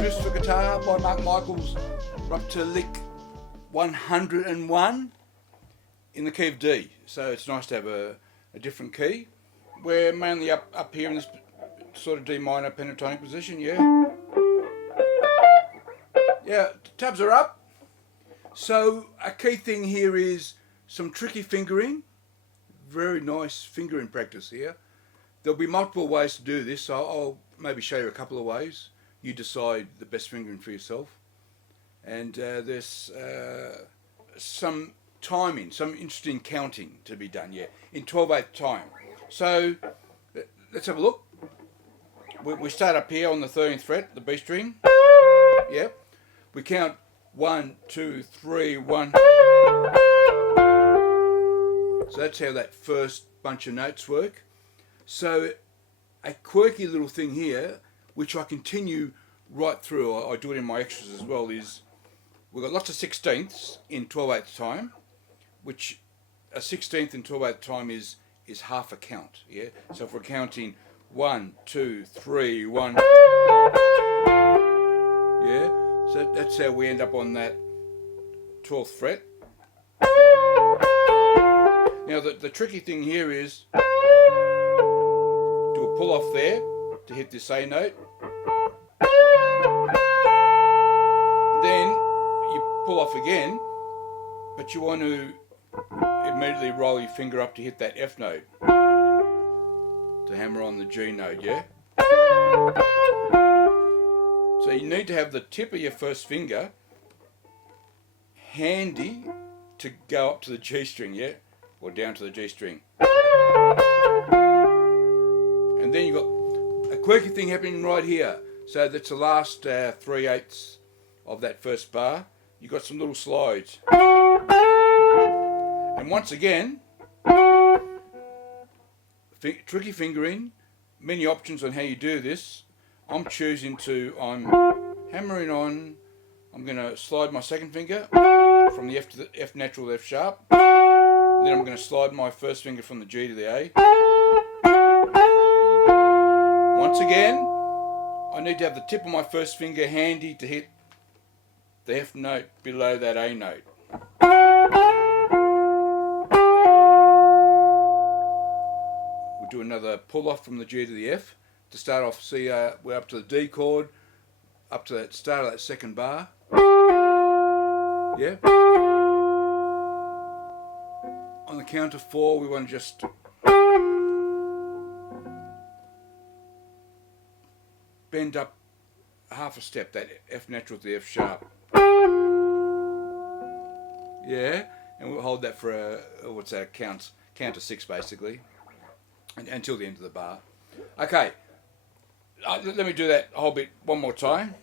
Riffs for Guitar by Mark Michaels. We're up to lick 101 in the key of D. So it's nice to have a different key. We're mainly up here in this sort of D minor pentatonic position, yeah. Yeah, tabs are up. So a key thing here is some tricky fingering. Very nice fingering practice here. There'll be multiple ways to do this, so I'll maybe show you a couple of ways. You decide the best fingering for yourself. And there's some timing, some interesting counting to be done, yeah, in 12/8 time. So let's have a look. We start up here on the 13th fret, the B string. Yeah. We count 1, 2, 3, 1. So that's how that first bunch of notes work. So a quirky little thing here, which I continue right through, I do it in my extras as well, is we've got lots of 16ths in 12/8 time, which a 16th in 12/8 time is half a count, yeah? So if we're counting 1, 2, 3, 1, yeah? So that's how we end up on that 12th fret. Now the tricky thing here is do a pull off there to hit this A note. Then you pull off again, but you want to immediately roll your finger up to hit that F note to hammer on the G note, yeah? So you need to have the tip of your first finger handy to go up to the G string, yeah? Or down to the G string. And then you've got a quirky thing happening right here. So that's the last 3/8 of that first bar. You've got some little slides. And once again, tricky fingering, many options on how you do this. I'm hammering on, I'm going to slide my second finger from the F to the F natural to F sharp. Then I'm going to slide my first finger from the G to the A. Once again, I need to have the tip of my first finger handy to hit the F note below that A note. We'll do another pull off from the G to the F. To start off, see we're up to the D chord, up to that start of that second bar. Yeah. On the count of 4, we want to just bend up half a step, that F natural to the F sharp. Yeah, and we'll hold that for what's that, count to 6 basically, until the end of the bar. Okay, let me do that whole bit one more time.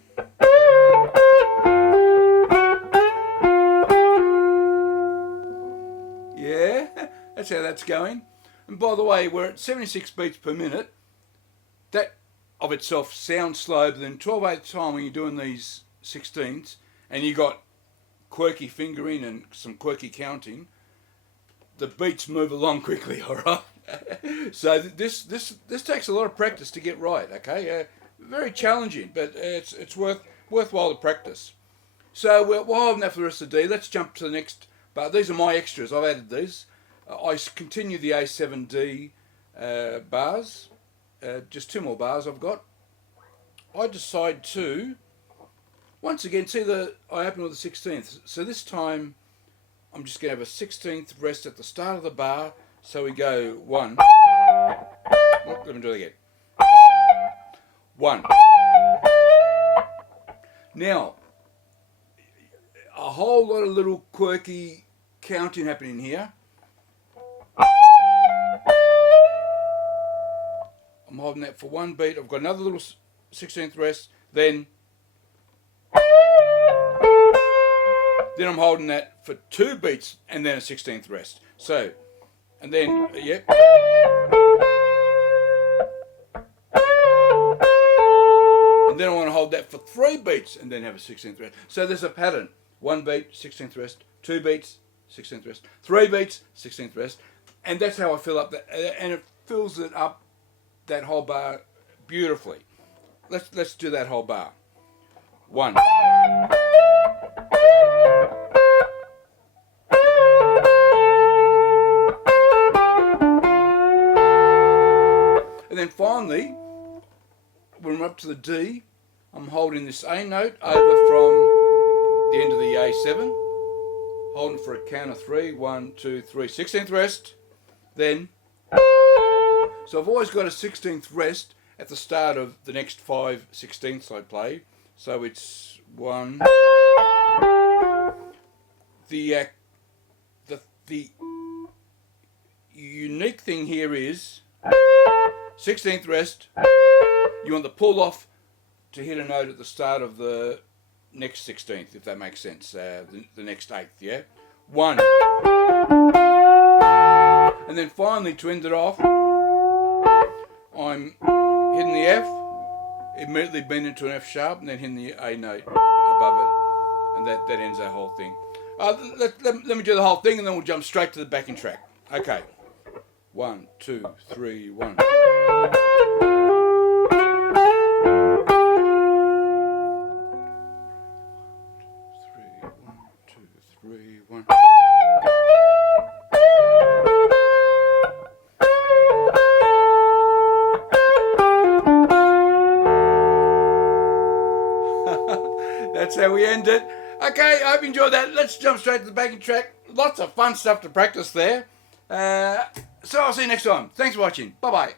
Yeah, that's how that's going. And by the way, we're at 76 beats per minute. That of itself sounds slow, but in 12/8 time when you're doing these 16ths and you got quirky fingering and some quirky counting, the beats move along quickly, alright? So this takes a lot of practice to get right, okay? Very challenging, but it's worthwhile to practice. So we're holding that for the rest of the D. Let's jump to the next bar. These are my extras. I've added these. I continue the A7D bars. Just 2 more bars I've got. I decide to, once again, I open with the 16th. So this time I'm just going to have a 16th rest at the start of the bar. So we go 1. Let me do it again. 1. Now, a whole lot of little quirky counting happening here. I'm holding that for 1 beat. I've got another little 16th rest. Then I'm holding that for 2 beats and then a 16th rest. So, and then, yep. And then I want to hold that for 3 beats and then have a 16th rest. So there's a pattern. 1 beat, 16th rest. 2 beats, 16th rest. 3 beats, 16th rest. And that's how I fill up that. And it fills it up, that whole bar, beautifully. Let's do that whole bar. 1. And then finally, when we're up to the D, I'm holding this A note over from the end of the A7, holding for a count of 3, 1, 2, 3, 16th rest, then, so I've always got a 16th rest at the start of the next 5 16ths I play, so it's 1, the unique thing here is 16th rest, you want the pull off to hit a note at the start of the next 16th, if that makes sense, the next 8th, yeah? 1. And then finally, to end it off, I'm hitting the F, immediately bend into an F sharp, and then hitting the A note above it, and that ends that whole thing. Let me do the whole thing, and then we'll jump straight to the backing track. Okay. 1, 2, 3, 1. That's how we end it. Okay, I hope you enjoyed that. Let's jump straight to the backing track. Lots of fun stuff to practice there. So I'll see you next time. Thanks for watching. Bye-bye.